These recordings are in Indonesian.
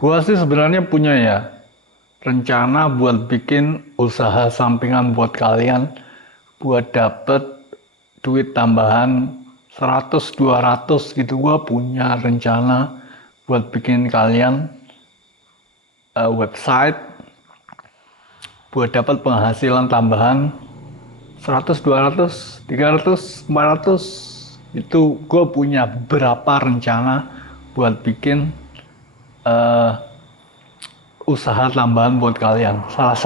Gua sih sebenarnya punya ya rencana buat bikin usaha sampingan buat kalian buat dapet duit tambahan 100 200 gitu. Gua punya rencana buat bikin kalian website buat dapat penghasilan tambahan 100 200 300 400. Itu gue punya beberapa rencana buat bikin eh, usaha tambahan buat kalian. Salah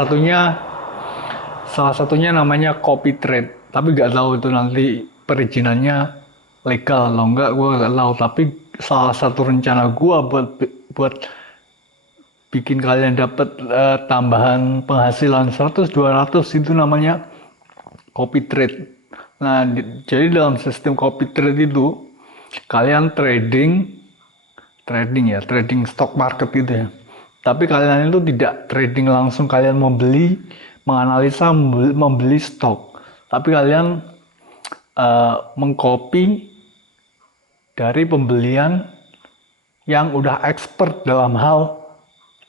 satunya namanya copy trade. Tapi nggak tahu itu nanti perizinannya legal atau enggak, gue nggak tahu. Tapi salah satu rencana gue buat bikin kalian dapat tambahan penghasilan 100 200 itu namanya copy trade. Nah, jadi dalam sistem copy trade itu kalian trading stock market gitu ya. Tapi kalian itu tidak trading langsung, kalian menganalisa, membeli stok. Tapi kalian mengcopy dari pembelian yang udah expert dalam hal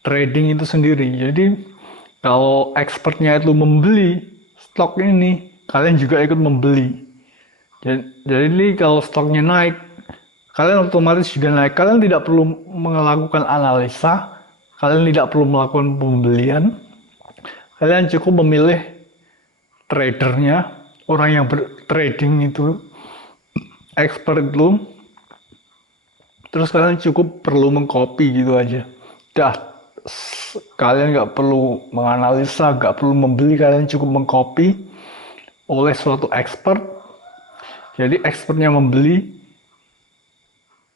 trading itu sendiri. Jadi kalau expertnya itu membeli stok ini, kalian juga ikut membeli. Jadi ini kalau stoknya naik, kalian otomatis juga naik. Kalian tidak perlu melakukan analisa, kalian tidak perlu melakukan pembelian. Kalian cukup memilih tradernya, orang yang bertrading itu, expert itu. Terus kalian cukup perlu mengcopy gitu aja. Dah, kalian nggak perlu menganalisa, nggak perlu membeli, kalian cukup mengcopy oleh suatu expert. Jadi expertnya membeli,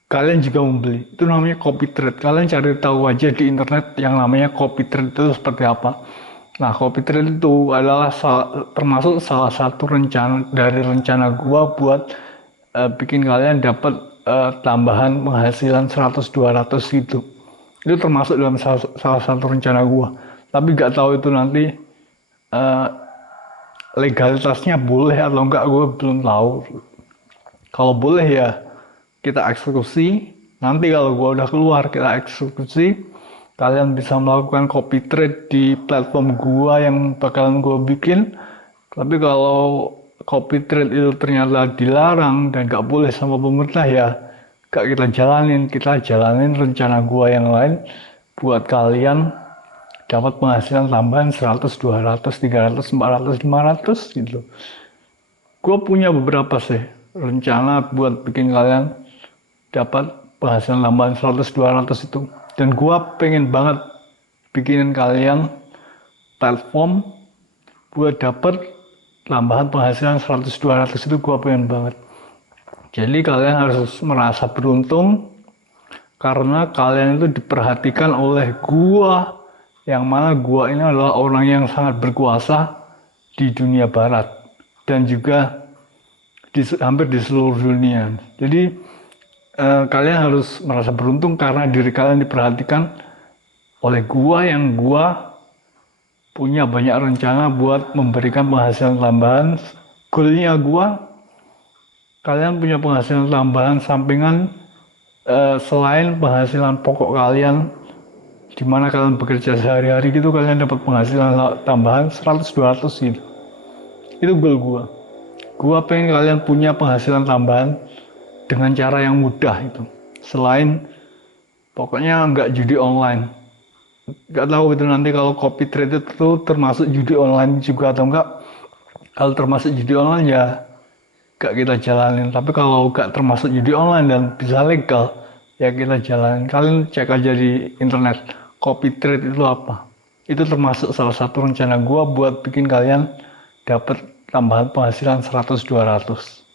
kalian juga membeli. Itu namanya copy trade. Kalian cari tahu aja di internet yang namanya copy trade itu seperti apa. Nah, copy trade itu adalah termasuk salah satu rencana gua buat bikin kalian dapat tambahan penghasilan 100 200 gitu. Itu termasuk dalam salah satu rencana gua. Tapi nggak tahu itu nanti uh, legalitasnya boleh atau enggak, gue belum tahu. Kalau boleh ya kita eksekusi. Nanti kalau gue udah keluar kita eksekusi. Kalian bisa melakukan copy trade di platform gue yang bakalan gue bikin. Tapi kalau copy trade itu ternyata dilarang dan gak boleh sama pemerintah, ya gak kita jalanin. Kita jalanin rencana gue yang lain buat kalian dapat penghasilan tambahan 100, 200, 300, 400, 500 gitu. Gue punya beberapa sih rencana buat bikin kalian dapat penghasilan tambahan 100, 200 itu. Dan gue pengen banget bikinin kalian platform buat dapat tambahan penghasilan 100, 200 itu gue pengen banget. Jadi kalian harus merasa beruntung karena kalian itu diperhatikan oleh gua, yang mana gua ini adalah orang yang sangat berkuasa di dunia barat dan juga hampir di seluruh dunia. Jadi kalian harus merasa beruntung karena diri kalian diperhatikan oleh gua, yang gua punya banyak rencana buat memberikan penghasilan tambahan. Goalnya gua, kalian punya penghasilan tambahan sampingan selain penghasilan pokok kalian, di mana kalian bekerja sehari-hari gitu, kalian dapat penghasilan tambahan 100 200 gitu. Itu goal gua. Gua pengen kalian punya penghasilan tambahan dengan cara yang mudah itu. Selain pokoknya nggak judi online. Nggak tahu itu nanti kalau copy trade itu termasuk judi online juga atau enggak. Kalau termasuk judi online ya nggak kita jalanin. Tapi kalau nggak termasuk judi online dan bisa legal, ya kita jalanin. Kalian cek aja di internet copy trade itu apa. Itu termasuk salah satu rencana gua buat bikin kalian dapat tambahan penghasilan 100 200.